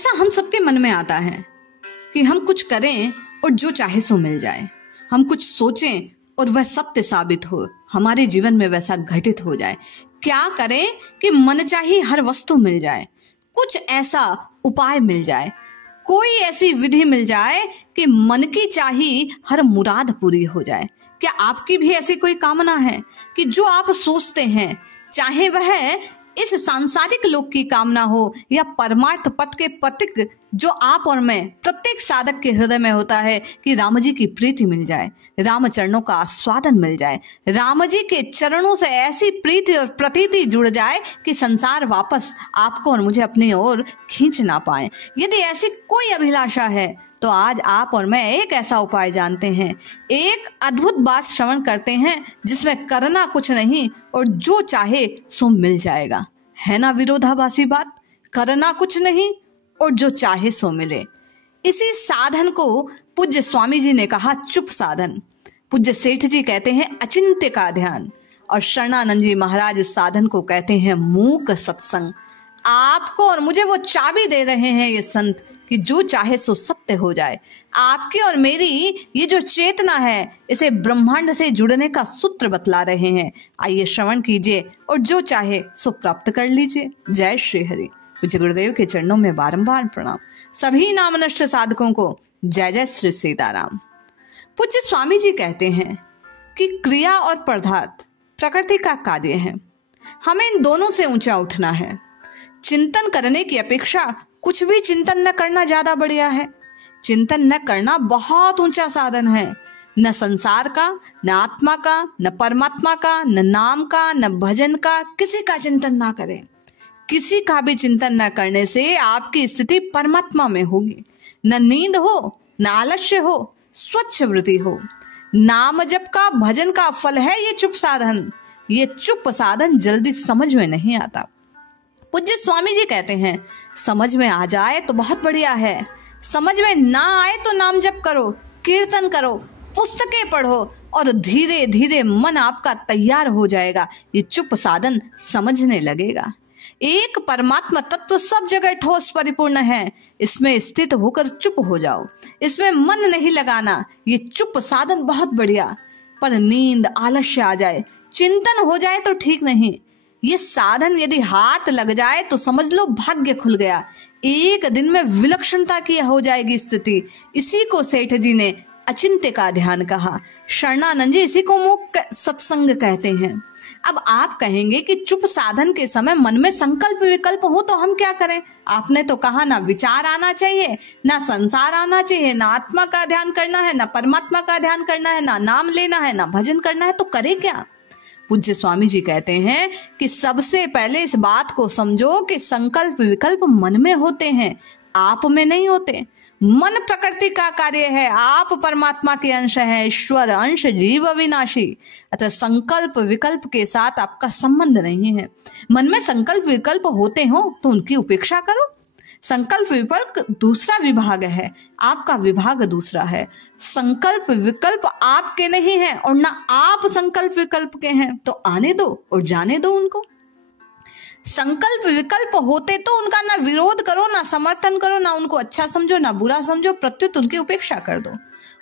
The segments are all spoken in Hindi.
ऐसा हम सबके मन में आता है कि हम कुछ करें और जो चाहे सो मिल जाए, हम कुछ सोचें और वह सत्य साबित हो, हमारे जीवन में वैसा घटित हो जाए। क्या करें कि मनचाही हर वस्तु मिल जाए, कुछ ऐसा उपाय मिल जाए, कोई ऐसी विधि मिल जाए कि मन की चाही हर मुराद पूरी हो जाए। क्या आपकी भी ऐसी कोई कामना है कि जो आप सोचते हैं, चाहे वह इस सांसारिक लोक की कामना हो या परमार्थ पथ के पथिक, जो आप और मैं प्रत्येक साधक के हृदय में होता है कि राम जी की प्रीति मिल जाए, राम चरणों का आस्वादन मिल जाए, राम जी के चरणों से ऐसी प्रीति और प्रतीति जुड़ जाए कि संसार वापस आपको और मुझे अपनी ओर खींच ना पाए। यदि ऐसी कोई अभिलाषा है तो आज आप और मैं एक ऐसा उपाय जानते हैं, एक अद्भुत बात श्रवण करते हैं जिसमें करना कुछ नहीं और जो चाहे सो मिल जाएगा। है ना विरोधाभासी बात? करना कुछ नहीं और जो चाहे सो मिले। इसी साधन को पूज्य स्वामी जी ने कहा चुप साधन। पूज्य सेठ जी कहते हैं अचिंत्य का ध्यान, और शरणानंद जी महाराज इस साधन को कहते हैं मूक सत्संग। आपको और मुझे वो चाबी दे रहे हैं ये संत कि जो चाहे सो सत्य हो जाए। आपकी और मेरी ये जो चेतना है, इसे ब्रह्मांड से जुड़ने का सूत्र बतला रहे हैं। आइए श्रवण कीजिए और जो चाहे सो प्राप्त कर लीजिए। जय श्री हरि। पूज्य गुरुदेव के चरणों में बारंबार प्रणाम। सभी नामनष्ट साधकों को जय जय श्री सीताराम। पूज्य स्वामी जी कहते हैं कि क्रिया और पदार्थ प्रकृति का कार्य है, हमें इन दोनों से ऊंचा उठना है। चिंतन करने की अपेक्षा कुछ भी चिंतन न करना ज्यादा बढ़िया है। चिंतन न करना बहुत ऊंचा साधन है। न संसार का, न आत्मा का, न परमात्मा का, न नाम का, न भजन का, किसी का चिंतन ना करें। किसी का भी चिंतन न करने से आपकी स्थिति परमात्मा में होगी। न नींद हो, न आलस्य हो, स्वच्छ वृत्ति हो। नाम जप का, भजन का फल है ये चुप साधन। ये चुप साधन जल्दी समझ में नहीं आता। पूज्य स्वामी जी कहते हैं समझ में आ जाए तो बहुत बढ़िया है, समझ में ना आए तो नाम जप करो, कीर्तन करो, पुस्तकें पढ़ो और धीरे धीरे मन आपका तैयार हो जाएगा। ये चुप साधन समझने लगेगा। एक परमात्मा तत्व सब जगह ठोस परिपूर्ण है, इसमें स्थित होकर चुप हो जाओ, इसमें मन नहीं लगाना। ये चुप साधन बहुत बढ़िया। पर नींद, आलस्य आ जाए, चिंतन हो जाए तो ठीक नहीं। ये साधन यदि हाथ लग जाए तो समझ लो भाग्य खुल गया। एक दिन में विलक्षणता की हो जाएगी स्थिति। इसी को सेठ जी ने अचिंत्य का ध्यान कहा। शरणानंद जी इसी को मूक सत्संग कहते हैं। अब आप कहेंगे कि चुप साधन के समय मन में संकल्प विकल्प हो तो हम क्या करें? आपने तो कहा ना विचार आना चाहिए, ना संसार आना चाहिए, ना आत्मा का ध्यान करना है, ना परमात्मा का ध्यान करना है, ना नाम लेना है, ना भजन करना है, तो करे क्या? पूज्य स्वामी जी कहते हैं कि सबसे पहले इस बात को समझो कि संकल्प विकल्प मन में होते हैं, आप में नहीं होते। मन प्रकृति का कार्य है, आप परमात्मा के अंश हैं, ईश्वर अंश, जीव अविनाशी। अतः संकल्प विकल्प के साथ आपका संबंध नहीं है। मन में संकल्प विकल्प होते हो तो उनकी उपेक्षा करो। संकल्प विकल्प दूसरा विभाग है, आपका विभाग दूसरा है। संकल्प विकल्प आपके नहीं है और ना आप संकल्प विकल्प के हैं, तो आने दो और जाने दो उनको। संकल्प विकल्प होते तो उनका ना विरोध करो, ना समर्थन करो, ना उनको अच्छा समझो, ना बुरा समझो, प्रत्युत उनकी उपेक्षा कर दो।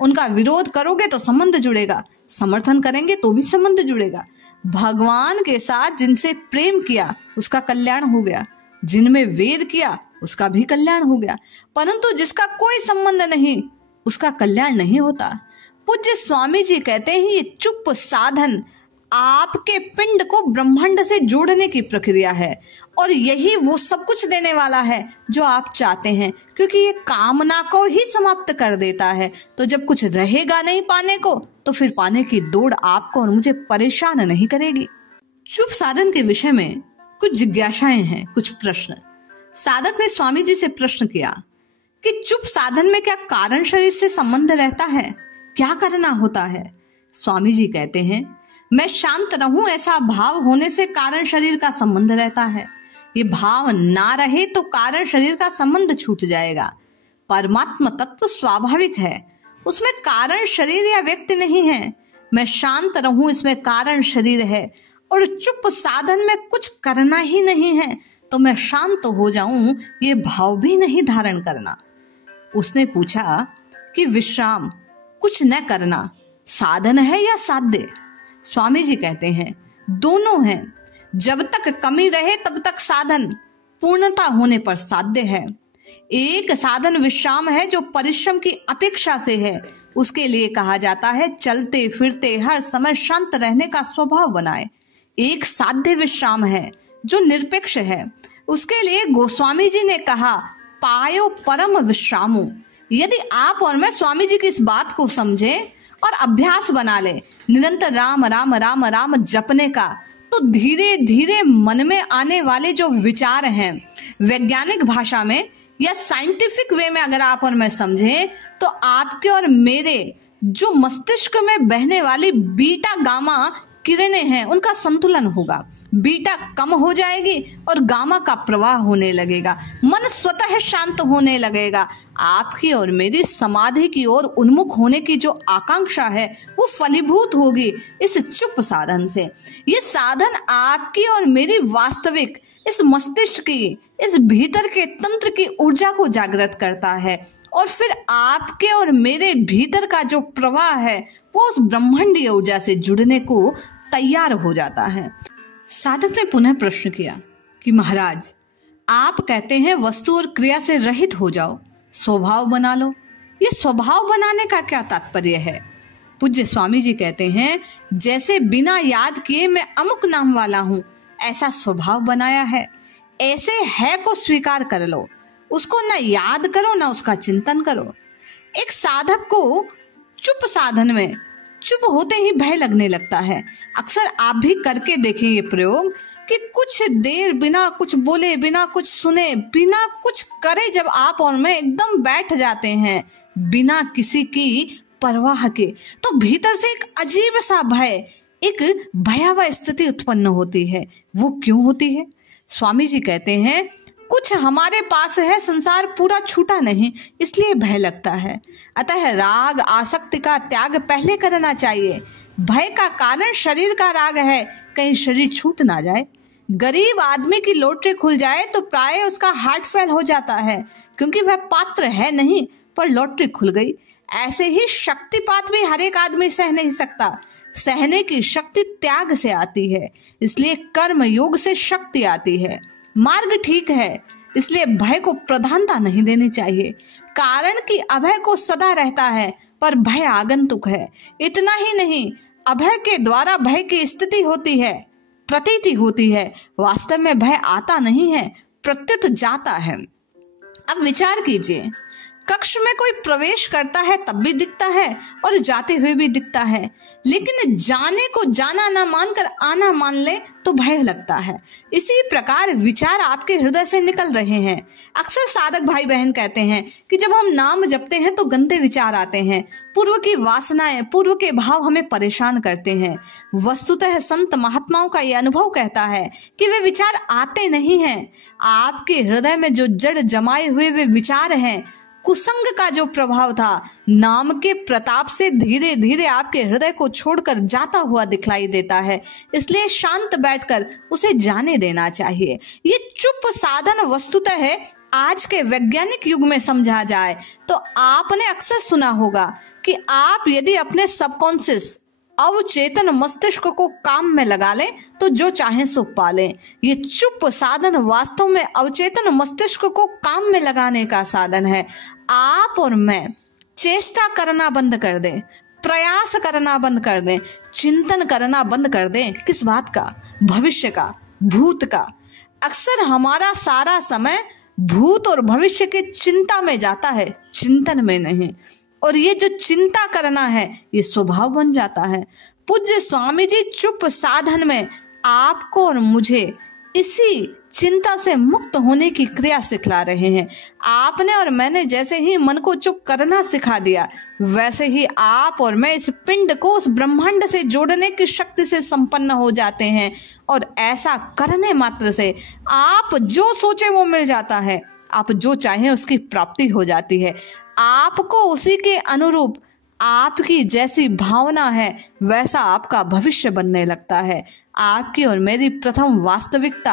उनका विरोध करोगे तो संबंध जुड़ेगा, समर्थन करेंगे तो भी संबंध जुड़ेगा। भगवान के साथ जिनसे प्रेम किया उसका कल्याण हो गया, जिनमें वेद किया उसका भी कल्याण हो गया, परंतु जिसका कोई संबंध नहीं उसका कल्याण नहीं होता। पूज्य स्वामी जी कहते हैं ये चुप साधन आपके पिंड को ब्रह्मांड से जोड़ने की प्रक्रिया है, और यही वो सब कुछ देने वाला है जो आप चाहते हैं, क्योंकि ये कामना को ही समाप्त कर देता है। तो जब कुछ रहेगा नहीं पाने को, तो फिर पाने की दौड़ आपको और मुझे परेशान नहीं करेगी। चुप साधन के विषय में कुछ जिज्ञासाएं हैं, कुछ प्रश्न। साधक ने स्वामी जी से प्रश्न किया कि चुप साधन में क्या कारण शरीर से संबंध रहता है, क्या करना होता है? स्वामी जी कहते हैं मैं शांत रहूं ऐसा भाव होने से कारण शरीर का संबंध रहता है। ये भाव ना रहे तो कारण शरीर का संबंध छूट जाएगा। परमात्मा तत्व स्वाभाविक है, उसमें कारण शरीर या व्यक्ति नहीं है। मैं शांत रहूं इसमें कारण शरीर है, और चुप साधन में कुछ करना ही नहीं है, तो मैं शांत हो जाऊं, ये भाव भी नहीं धारण करना। उसने पूछा कि विश्राम, कुछ न करना, साधन है या साध्य? स्वामी जी कहते हैं दोनों हैं। जब तक कमी रहे तब तक साधन, पूर्णता होने पर साध्य है। एक साधन विश्राम है जो परिश्रम की अपेक्षा से है। उसके लिए कहा जाता है चलते फिरते हर समय शांत रहने का स्वभाव बनाए। एक साध्य विश्राम है जो निरपेक्ष है। उसके लिए गोस्वामी जी ने कहा पायो परम विश्रामो। यदि आप और मैं स्वामी जी की इस बात को समझे और अभ्यास बना ले निरंतर राम राम राम राम जपने का, तो धीरे धीरे मन में आने वाले जो विचार हैं, वैज्ञानिक भाषा में या साइंटिफिक वे में अगर आप और मैं समझें, तो आपके और मेरे जो मस्तिष्क में बहने वाली बीटा गामा किरणें हैं उनका संतुलन होगा। बीटा कम हो जाएगी और गामा का प्रवाह होने लगेगा। मन स्वतः शांत होने लगेगा। आपकी और मेरी समाधि की ओर उन्मुख होने की जो आकांक्षा है वो फलीभूत होगी इस चुप साधन से। ये साधन आपकी और मेरी वास्तविक इस मस्तिष्क की, इस भीतर के तंत्र की ऊर्जा को जागृत करता है और फिर आपके और मेरे भीतर का जो प्रवाह है वो उस ब्रह्मांडीय ऊर्जा से जुड़ने को तैयार हो जाता है। साधक ने पुनः प्रश्न किया कि महाराज, आप कहते हैं वस्तु और क्रिया से रहित हो जाओ, स्वभाव बना लो। ये स्वभाव बनाने का क्या तात्पर्य है? पूज्य स्वामी जी कहते हैं जैसे बिना याद किए मैं अमुक नाम वाला हूं, ऐसा स्वभाव बनाया है। ऐसे है को स्वीकार कर लो, उसको ना याद करो ना उसका चिंतन करो। एक साधक को चुप साधन में चुप होते ही भय लगने लगता है। अक्सर आप भी करके देखें ये प्रयोग कि कुछ देर बिना कुछ बोले, बिना कुछ सुने, बिना कुछ करे जब आप और मैं एकदम बैठ जाते हैं बिना किसी की परवाह के, तो भीतर से एक अजीब सा भय, एक भयावह स्थिति उत्पन्न होती है। वो क्यों होती है? स्वामी जी कहते हैं कुछ हमारे पास है, संसार पूरा छूटा नहीं, इसलिए भय लगता है। अतः राग आसक्ति का त्याग पहले करना चाहिए। भय का कारण शरीर का राग है, कहीं शरीर छूट ना जाए। गरीब आदमी की लॉटरी खुल जाए तो प्राय उसका हार्ट फेल हो जाता है, क्योंकि वह पात्र है नहीं पर लॉटरी खुल गई। ऐसे ही शक्तिपात भी हर एक आदमी सह नहीं सकता। सहने की शक्ति त्याग से आती है, इसलिए कर्म योग से शक्ति आती है। मार्ग ठीक है, इसलिए भय को प्रधानता नहीं देनी चाहिए। कारण कि अभय को सदा रहता है पर भय आगंतुक है। इतना ही नहीं, अभय के द्वारा भय की स्थिति होती है, प्रतीति होती है। वास्तव में भय आता नहीं है, प्रत्युत जाता है। अब विचार कीजिए, कक्ष में कोई प्रवेश करता है तब भी दिखता है और जाते हुए भी दिखता है, लेकिन जाने को जाना ना मानकर आना मान ले तो भय लगता है। इसी प्रकार विचार आपके हृदय से निकल रहे हैं। अक्सर साधक भाई बहन कहते हैं कि जब हम नाम जपते हैं तो गंदे विचार आते हैं, पूर्व की वासनाएं, पूर्व के भाव हमें परेशान करते हैं। वस्तुतः संत महात्माओं का यह अनुभव कहता है कि वे विचार आते नहीं हैं। आपके हृदय में जो जड़ जमाए हुए वे विचार हैं, कुसंग का जो प्रभाव था, नाम के प्रताप से धीरे धीरे आपके हृदय को छोड़कर जाता हुआ दिखलाई देता है। इसलिए शांत बैठकर उसे जाने देना चाहिए। ये चुप साधन वस्तुतः है आज के वैज्ञानिक युग में समझा जाए तो आपने अक्सर सुना होगा कि आप यदि अपने सबकॉन्शियस अवचेतन मस्तिष्क को काम में लगा लें तो जो चाहे सो पा लें। ये चुप साधन वास्तव में अवचेतन मस्तिष्क को काम में लगाने का साधन है। आप और मैं चेष्टा करना बंद कर दें, प्रयास करना बंद कर दें, चिंतन करना बंद कर दें। किस बात का? भविष्य का, भूत का। अक्सर हमारा सारा समय भूत और भविष्य की चिंता में जाता है, चिंतन में नहीं। और ये जो चिंता करना है ये स्वभाव बन जाता है। पूज्य स्वामी जी चुप साधन में आपको और मुझे इसी चिंता से मुक्त होने की क्रिया सिखला रहे हैं। आपने और मैंने जैसे ही मन को चुप करना सिखा दिया, वैसे ही आप और मैं इस पिंड को उस ब्रह्मांड से जोड़ने की शक्ति से संपन्न हो जाते हैं। और ऐसा करने मात्र से आप जो सोचे वो मिल जाता है, आप जो चाहें उसकी प्राप्ति हो जाती है। आपको उसी के अनुरूप आपकी जैसी भावना है वैसा आपका भविष्य बनने लगता है। आपकी और मेरी प्रथम वास्तविकता,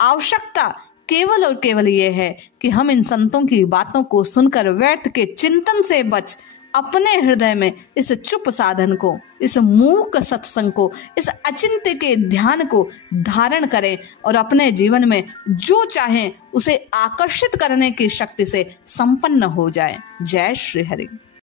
आवश्यकता केवल और केवल ये है कि हम इन संतों की बातों को सुनकर व्यर्थ के चिंतन से बच अपने हृदय में इस चुप साधन को, इस मूक सत्संग को, इस अचिंत्य के ध्यान को धारण करें और अपने जीवन में जो चाहें उसे आकर्षित करने की शक्ति से संपन्न हो जाए। जय श्री हरि।